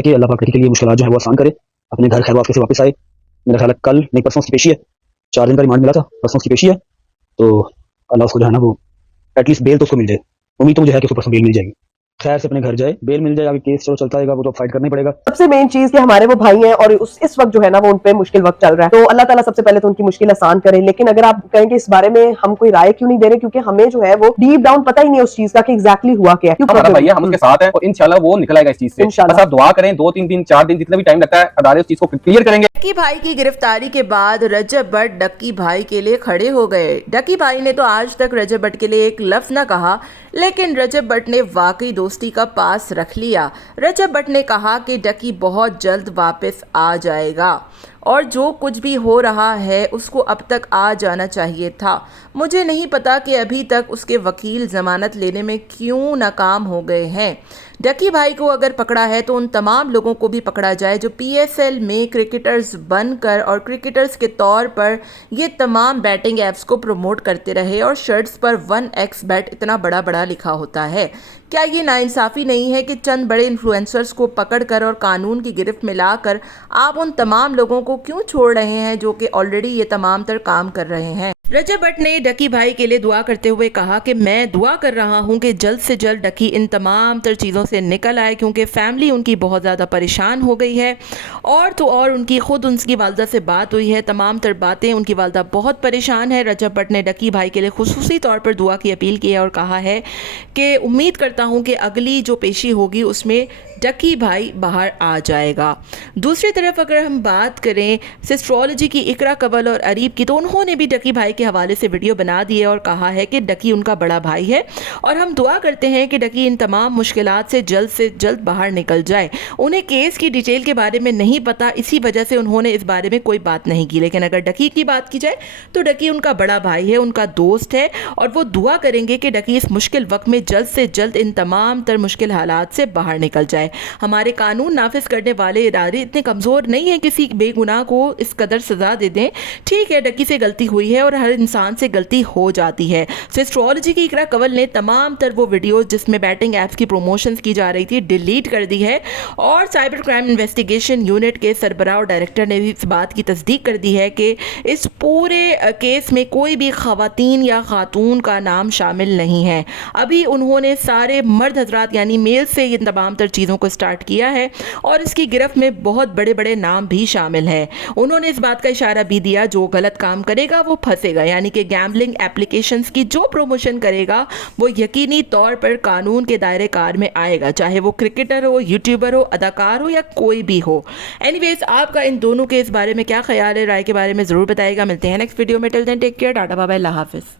कि अल्लाह पाक के लिए मुश्किलात जो है वो आसान करे, अपने घर खैर वापसी से वापस आए। मेरा ख्याल है कल नहीं परसों उसकी पेशी है, 4 दिन का रिमांड मिला था, परसों उसकी पेशी है। तो अल्लाह उसको जो है ना वो एटलीस्ट बेल तो उसको मिल जाए। उम्मीद तो मुझे है कि उसको परसों बेल मिल जाएगी, खैर से अपने घर जाए, बेल मिल जाए। आगे केस चलो चलता रहेगा, वो तो फाइट करना ही पड़ेगा। सबसे मेन चीज कि हमारे वो भाई हैं और इस वक्त जो है ना वो उन पे मुश्किल वक्त चल रहा है, तो अल्लाह ताला सबसे पहले तो उनकी मुश्किल आसान करे। लेकिन अगर आप कहेंगे इस बारे में हम कोई राय क्यों नहीं दे रहे, क्योंकि हमें जो है वो डीप डाउन पता ही नहीं है उस चीज का कि एग्जैक्टली हुआ क्या है। हमारा भाई है, हम उसके साथ हैं और इंशाल्लाह वो निकल आएगा इस चीज से। बस आप दुआ करें, 2-3 दिन 4 दिन जितना भी टाइम लगता है, अदालत उस चीज को क्लियर करेंगे। डक्की भाई की गिरफ्तारी के बाद रजब भट्ट डक्की भाई के लिए खड़े हो गए। डक्की भाई ने तो आज तक रजब भट्ट के लिए एक लफ्ज न कहा, लेकिन रजब भट्ट ने वाकई दोस्ती का पास रख लिया। रजब भट्ट ने कहा कि डक्की बहुत जल्द वापस आ जाएगा और जो कुछ भी हो रहा है उसको अब तक आ जाना चाहिए था। मुझे नहीं पता कि अभी तक उसके वकील ज़मानत लेने में क्यों नाकाम हो गए हैं। डक्की भाई को अगर पकड़ा है तो उन तमाम लोगों को भी पकड़ा जाए जो पीएसएल में क्रिकेटर्स बनकर और क्रिकेटर्स के तौर पर ये तमाम बैटिंग ऐप्स को प्रमोट करते रहे और शर्ट्स पर 1xBet इतना बड़ा बड़ा लिखा होता है। क्या ये नाइंसाफ़ी नहीं है कि चंद बड़े इन्फ्लुएंसर्स को पकड़कर और कानून की गिरफ्त में लाकर आप उन तमाम लोगों को क्यों छोड़ रहे हैं जो कि ऑलरेडी ये तमाम तर काम कर रहे हैं। रजब भट्ट ने डक्की भाई के लिए दुआ करते हुए कहा कि मैं दुआ कर रहा हूं कि जल्द से जल्द डक्की इन तमाम तर चीज़ों से निकल आए, क्योंकि फैमिली उनकी बहुत ज़्यादा परेशान हो गई है। और तो और उनकी खुद उनकी वालदा से बात हुई है, तमाम तर बातें, उनकी वालदा बहुत परेशान है। रजब भट्ट ने डक्की भाई के लिए खुसूसी तौर पर दुआ की अपील की है और कहा है कि उम्मीद करता हूँ कि अगली जो पेशी होगी उसमें डक्की भाई बाहर आ जाएगा। दूसरी तरफ अगर हम बात करें एस्ट्रोलॉजी की इकरा कवल और अरीब की, तो उन्होंने भी डक्की भाई के हवाले से वीडियो बना दी है और कहा है कि डक्की उनका बड़ा भाई है और हम दुआ करते हैं कि डक्की इन तमाम मुश्किलात से जल्द बाहर निकल जाए। उन्हें केस की डिटेल के बारे में नहीं पता, इसी वजह से उन्होंने इस बारे में कोई बात नहीं की। लेकिन अगर डक्की की बात की जाए तो डक्की उनका बड़ा भाई है, उनका दोस्त है और वो दुआ करेंगे कि डक्की इस मुश्किल वक्त में जल्द से जल्द इन तमाम तर मुश्किल हालात से बाहर निकल जाए। हमारे कानून नाफिज करने वाले इदारे इतने कमज़ोर नहीं है किसी बेगुनाह को इस कदर सज़ा दे दें। ठीक है, डक्की से गलती हुई है और हर इंसान से गलती हो जाती है। सो एस्ट्रोलॉजी की इकरा कवल ने तमाम तर वो वीडियोस जिसमें बैटिंग ऐप्स की प्रमोशंस की जा रही थी डिलीट कर दी है और साइबर क्राइम इन्वेस्टिगेशन यूनिट के सरबराह और डायरेक्टर ने भी इस बात की तस्दीक कर दी है कि इस पूरे केस में कोई भी खवातीन या खातून का नाम शामिल नहीं है। अभी उन्होंने सारे मर्द हजरात यानी मेल से इन तमाम तर चीज़ों को स्टार्ट किया है और इसकी गिरफ्त में बहुत बड़े बड़े नाम भी शामिल हैं। उन्होंने इस बात का इशारा भी दिया जो गलत काम करेगा वो फंसेगा, यानी कि गैम्बलिंग एप्लीकेशंस की जो प्रमोशन करेगा वो यकीनी तौर पर कानून के दायरे कार में आएगा, चाहे वो क्रिकेटर हो, यूट्यूबर हो, अदाकार हो या कोई भी हो। एनीवेज, आपका इन दोनों के इस बारे में क्या ख्याल है, राय के बारे में ज़रूर बताइएगा। मिलते हैं नेक्स्ट वीडियो में। Till then take care, tata bye bye, अल्लाह हाफिज़।